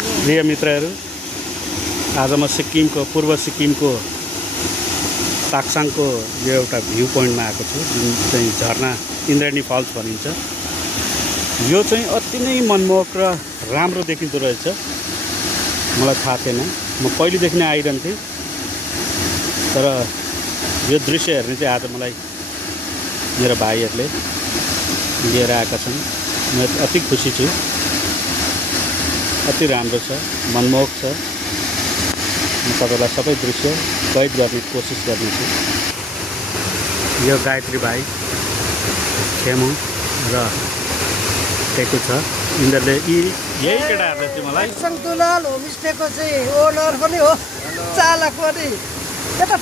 प्रिय मित्रहरू, आज म सिक्किमको पूर्व सिक्किमको ताक्साङको यो एउटा भ्यू पोइन्टमा आएको छु, जुन चाहिँ झरना इन्द्रायणी फल्स भनिन्छ। यो चाहिँ अति नै मनमोहक र राम्रो देखिँदो रहेछ। मलाई थाहा थिएन, म पहिलेदेखि नै आइरहन्थेँ, तर यो दृश्य हेर्ने चाहिँ आज मलाई मेरो भाइहरूले लिएर आएका छन्। म अति खुसी छु। अति राम्रो छ, मनमोहक छ। म तपाईँलाई सबै दृश्य कैद गर्ने कोसिस गर्नेछु। यो गायत्री भाइ, खेमु र टेकु छ। यिनीहरूले यही केटाहरूले चाहिँ मलाई सन्तुलाल होमस्टेको चाहिँ ओनर पनि हो, चालक पनि। यता